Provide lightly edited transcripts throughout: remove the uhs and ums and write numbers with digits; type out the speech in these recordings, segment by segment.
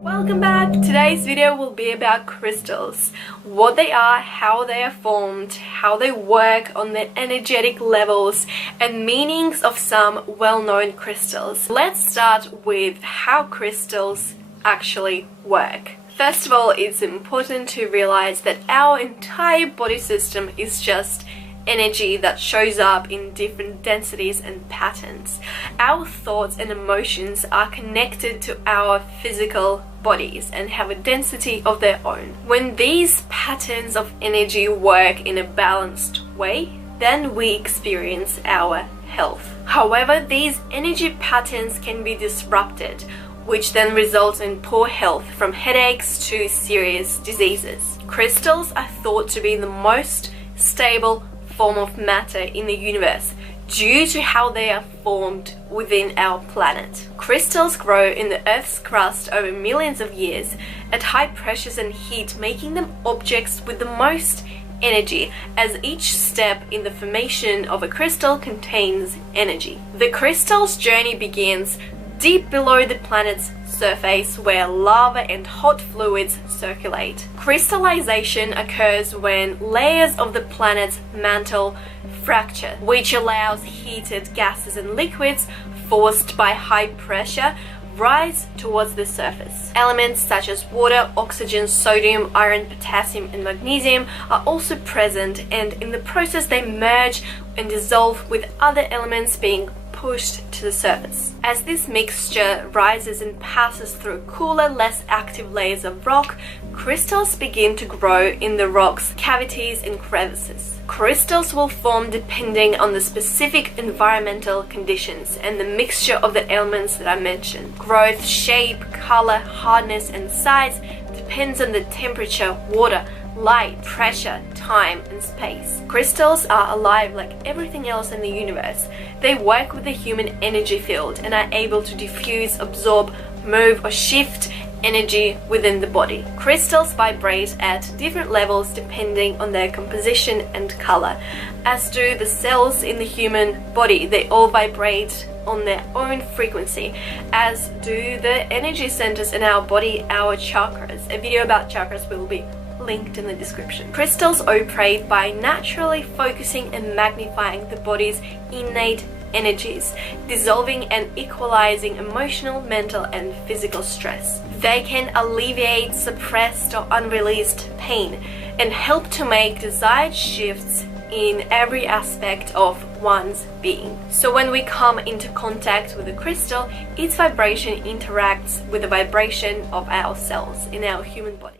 Welcome back! Today's video will be about crystals. What they are, how they are formed, how they work on the energetic levels, and meanings of some well-known crystals. Let's start with how crystals actually work. First of all, it's important to realize that our entire body system is just energy that shows up in different densities and patterns. Our thoughts and emotions are connected to our physical bodies and have a density of their own. When these patterns of energy work in a balanced way, then we experience our health. However, these energy patterns can be disrupted, which then results in poor health, from headaches to serious diseases. Crystals are thought to be the most stable form of matter in the universe due to how they are formed within our planet. Crystals grow in the Earth's crust over millions of years at high pressures and heat, making them objects with the most energy, as each step in the formation of a crystal contains energy. The crystal's journey begins deep below the planet's surface, where lava and hot fluids circulate. Crystallization occurs when layers of the planet's mantle fracture, which allows heated gases and liquids forced by high pressure rise towards the surface. Elements such as water, oxygen, sodium, iron, potassium, and magnesium are also present, and in the process they merge and dissolve, with other elements being pushed to the surface. As this mixture rises and passes through cooler, less active layers of rock, crystals begin to grow in the rock's cavities and crevices. Crystals will form depending on the specific environmental conditions and the mixture of the elements that I mentioned. Growth, shape, color, hardness, and size depends on the temperature, water, light, pressure, time, and space. Crystals are alive like everything else in the universe. They work with the human energy field and are able to diffuse, absorb, move, or shift energy within the body. Crystals vibrate at different levels depending on their composition and color, as do the cells in the human body. They all vibrate on their own frequency, as do the energy centers in our body, our chakras. A video about chakras will be linked in the description. Crystals operate by naturally focusing and magnifying the body's innate energies, dissolving and equalizing emotional, mental, and physical stress. They can alleviate suppressed or unreleased pain and help to make desired shifts in every aspect of one's being. So when we come into contact with a crystal, its vibration interacts with the vibration of our cells in our human body.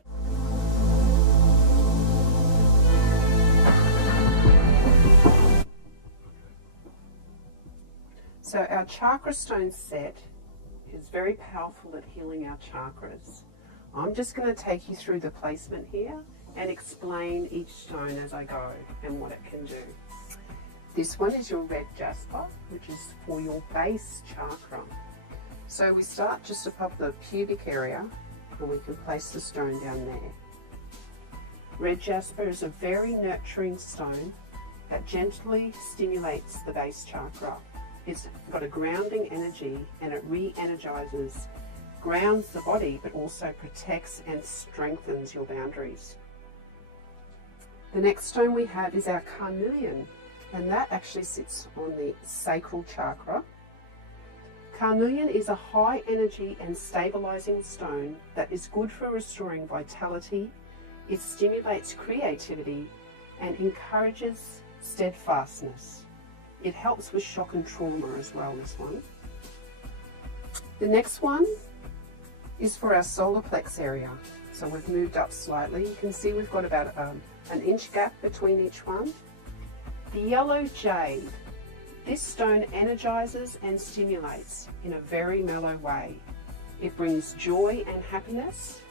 So our chakra stone set is very powerful at healing our chakras. I'm just going to take you through the placement here and explain each stone as I go and what it can do. This one is your red jasper, which is for your base chakra. So we start just above the pubic area and we can place the stone down there. Red jasper is a very nurturing stone that gently stimulates the base chakra. It's got a grounding energy and it re-energizes, grounds the body, but also protects and strengthens your boundaries. The next stone we have is our carnelian, and that actually sits on the sacral chakra. Carnelian is a high energy and stabilizing stone that is good for restoring vitality. It stimulates creativity and encourages steadfastness. It helps with shock and trauma as well, this one. The next one is for our solar plex area. So we've moved up slightly. You can see we've got about an inch gap between each one. The yellow jade. This stone energizes and stimulates in a very mellow way. It brings joy and happiness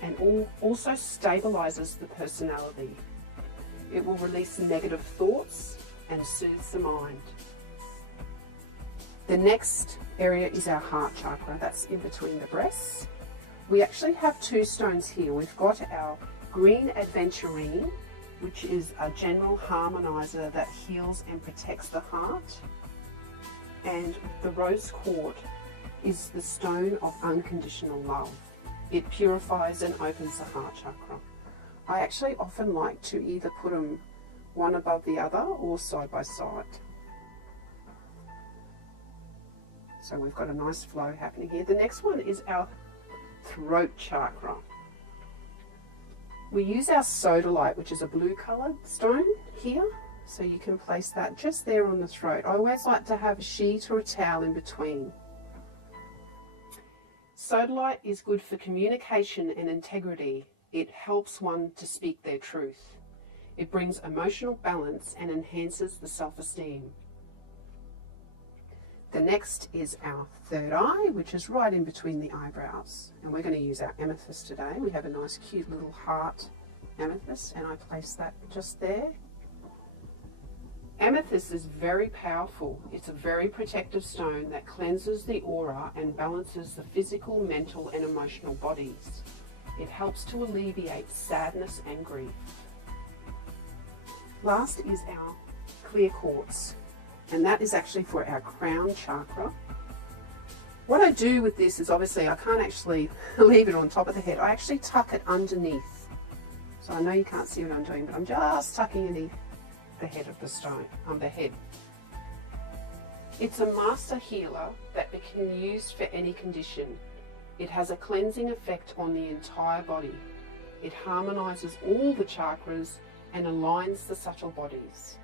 and also stabilizes the personality. It will release negative thoughts and soothes the mind. The next area is our heart chakra. That's in between the breasts. We actually have two stones here. We've got our green adventurine, which is a general harmonizer that heals and protects the heart. And the rose quartz is the stone of unconditional love. It purifies and opens the heart chakra. I actually often like to either put them one above the other or side by side. So we've got a nice flow happening here. The next one is our throat chakra. We use our sodalite, which is a blue coloured stone here. So you can place that just there on the throat. I always like to have a sheet or a towel in between. Sodalite is good for communication and integrity. It helps one to speak their truth. It brings emotional balance and enhances the self-esteem. The next is our third eye, which is right in between the eyebrows. And we're going to use our amethyst today. We have a nice cute little heart amethyst, and I place that just there. Amethyst is very powerful. It's a very protective stone that cleanses the aura and balances the physical, mental and emotional bodies. It helps to alleviate sadness and grief. Last is our clear quartz, and that is actually for our crown chakra. What I do with this is, obviously I can't actually leave it on top of the head. I actually tuck it underneath. So I know you can't see what I'm doing, but I'm just tucking underneath the head of the stone, on the head. It's a master healer that can be used for any condition. It has a cleansing effect on the entire body. It harmonizes all the chakras and aligns the subtle bodies.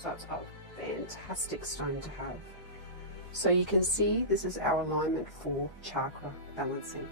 So it's a fantastic stone to have. So you can see this is our alignment for chakra balancing.